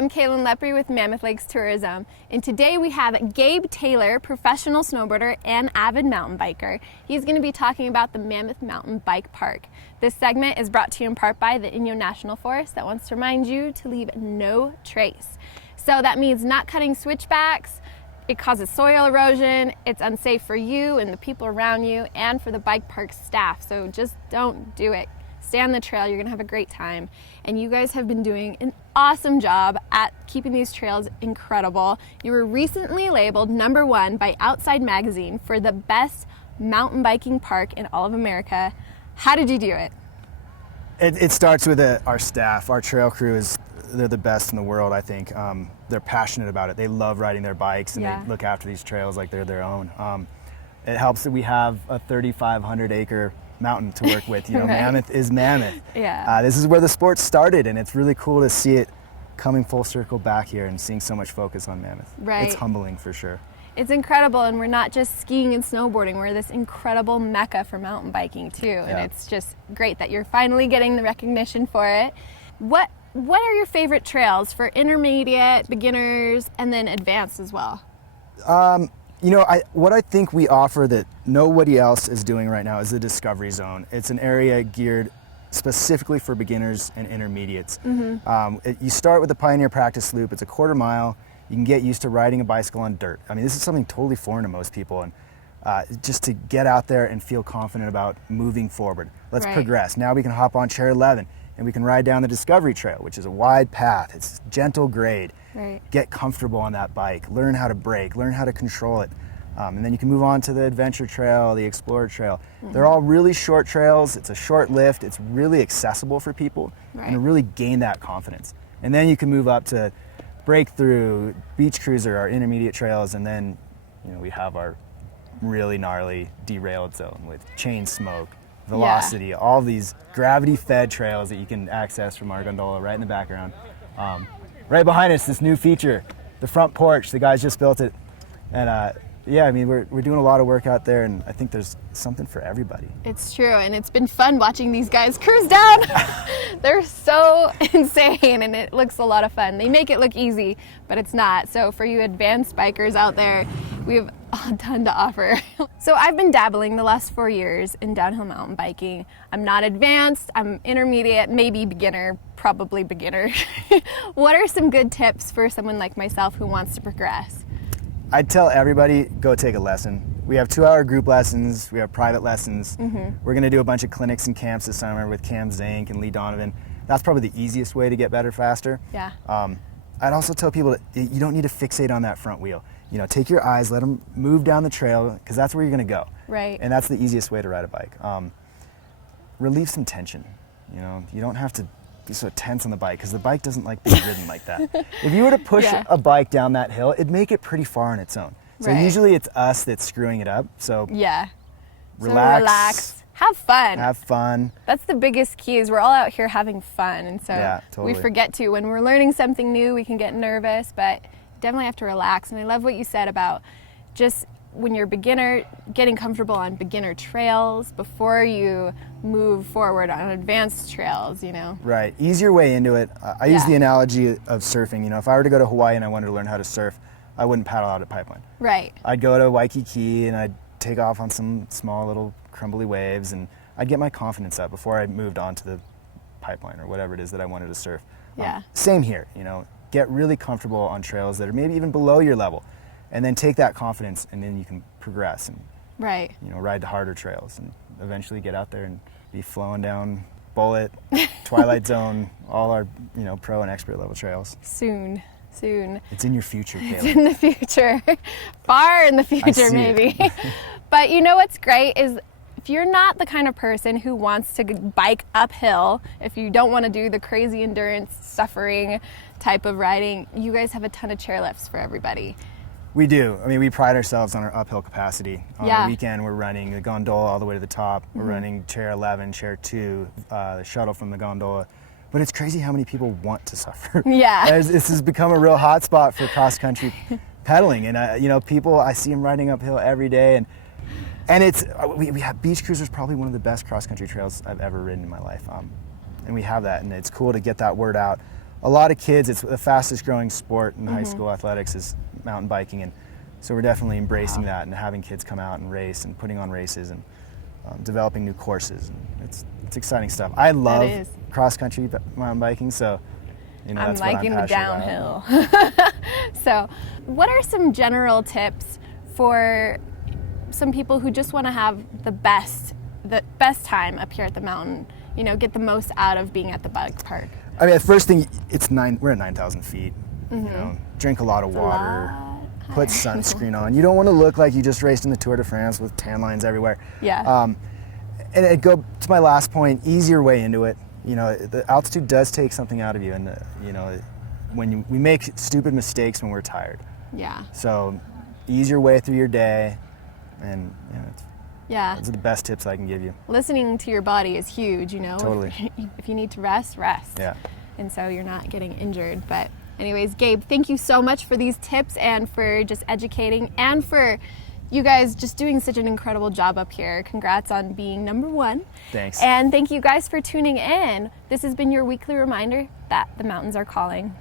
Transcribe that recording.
I'm Kaylin Lepre with Mammoth Lakes Tourism, and today we have Gabe Taylor, professional snowboarder and avid mountain biker. He's going to be talking about the Mammoth Mountain Bike Park. This segment is brought to you in part by the Inyo National Forest that wants to remind you to leave no trace. So that means not cutting switchbacks. It causes soil erosion, it's unsafe for you and the people around you and for the bike park staff, so just don't do it. Stay on the trail, you're gonna have a great time. And you guys have been doing an awesome job at keeping these trails incredible. You were recently labeled #1 by Outside Magazine for the best mountain biking park in all of America. How did you do it? It starts with our staff. Our trail crew they're the best in the world, I think. They're passionate about it. They love riding their bikes and they look after these trails like they're their own. It helps that we have a 3,500 acre mountain to work with. You know, right. Mammoth is Mammoth. Yeah. This is where the sport started, and it's really cool to see it coming full circle back here and seeing so much focus on Mammoth. Right. It's humbling for sure. It's incredible, and we're not just skiing and snowboarding. We're this incredible mecca for mountain biking too, and it's just great that you're finally getting the recognition for it. What are your favorite trails for intermediate, beginners, and then advanced as well? You know, what I think we offer that nobody else is doing right now is the Discovery Zone. It's an area geared specifically for beginners and intermediates. Mm-hmm. You start with the Pioneer Practice Loop. It's a quarter mile. You can get used to riding a bicycle on dirt. I mean, this is something totally foreign to most people, and just to get out there and feel confident about moving forward. Let's progress. Now we can hop on Chair 11 and we can ride down the Discovery Trail, which is a wide path. It's gentle grade. Right. Get comfortable on that bike, learn how to brake, learn how to control it. And then you can move on to the Adventure Trail, the Explorer Trail. Mm-hmm. They're all really short trails. It's a short lift. It's really accessible for people and to really gain that confidence. And then you can move up to Breakthrough, Beach Cruiser, our intermediate trails, and then we have our really gnarly derailed zone with chain smoke, velocity, all these gravity-fed trails that you can access from our gondola right in the background. Right behind us, this new feature, the front porch. The guys just built it, and yeah, I mean we're doing a lot of work out there, and I think there's something for everybody. It's true, and it's been fun watching these guys cruise down. They're so insane, and it looks a lot of fun. They make it look easy, but it's not. So for you advanced bikers out there, we have a ton to offer. So I've been dabbling the last 4 years in downhill mountain biking. I'm not advanced, I'm intermediate, maybe beginner, probably beginner. What are some good tips for someone like myself who wants to progress? I'd tell everybody, go take a lesson. We have 2-hour group lessons, we have private lessons. Mm-hmm. We're gonna do a bunch of clinics and camps this summer with Cam Zank and Lee Donovan. That's probably the easiest way to get better faster. Yeah. I'd also tell people that you don't need to fixate on that front wheel. Take your eyes, let them move down the trail, because that's where you're gonna go. Right. And that's the easiest way to ride a bike. Relieve some tension. You don't have to be so tense on the bike, because the bike doesn't like being ridden like that. If you were to push a bike down that hill, it'd make it pretty far on its own. So usually it's us that's screwing it up. So relax. Have fun. Have fun. That's the biggest key, is we're all out here having fun. And so we forget to. When we're learning something new, we can get nervous, but definitely have to relax. And I love what you said about just when you're a beginner, getting comfortable on beginner trails before you move forward on advanced trails, Right. Ease your way into it. I use the analogy of surfing. If I were to go to Hawaii and I wanted to learn how to surf, I wouldn't paddle out at Pipeline. Right. I'd go to Waikiki and I'd take off on some small little crumbly waves, and I'd get my confidence up before I moved on to the Pipeline or whatever it is that I wanted to surf. Same here, get really comfortable on trails that are maybe even below your level, and then take that confidence, and then you can progress and ride the harder trails, and eventually get out there and be flowing down Bullet, Twilight Zone, all our pro and expert level trails. Soon. It's in your future, Caleb. It's in the future. Far in the future, maybe. But what's great is if you're not the kind of person who wants to bike uphill, if you don't want to do the crazy endurance, suffering type of riding, you guys have a ton of chairlifts for everybody. We do. I mean, we pride ourselves on our uphill capacity. On the weekend, we're running the gondola all the way to the top. We're running Chair 11, Chair 2, the shuttle from the gondola. But it's crazy how many people want to suffer. Yeah. This has become a real hot spot for cross-country pedaling. And, people, I see them riding uphill every day. And it's we have Beach Cruiser is probably one of the best cross-country trails I've ever ridden in my life. And we have that, and it's cool to get that word out. a lot of kids, it's the fastest growing sport in high school athletics is mountain biking, and so we're definitely embracing that and having kids come out and race and putting on races and developing new courses. And it's exciting stuff. I love cross country mountain biking, so I'm that's liking what I'm the passionate downhill. So, what are some general tips for some people who just want to have the best time up here at the mountain? Get the most out of being at the bike park. I mean, the first thing, we're at 9,000 feet. Drink a lot of water. Put sunscreen on. You don't want to look like you just raced in the Tour de France with tan lines everywhere. Yeah. And it go to my last point, easier way into it. The altitude does take something out of you, and we make stupid mistakes when we're tired. Yeah. So ease your way through your day, and yeah, those are the best tips I can give you. Listening to your body is huge. Totally. If you need to rest. Yeah. And so you're not getting injured. But anyways, Gabe, thank you so much for these tips and for just educating and for you guys just doing such an incredible job up here. Congrats on being #1. Thanks. And thank you guys for tuning in. This has been your weekly reminder that the mountains are calling.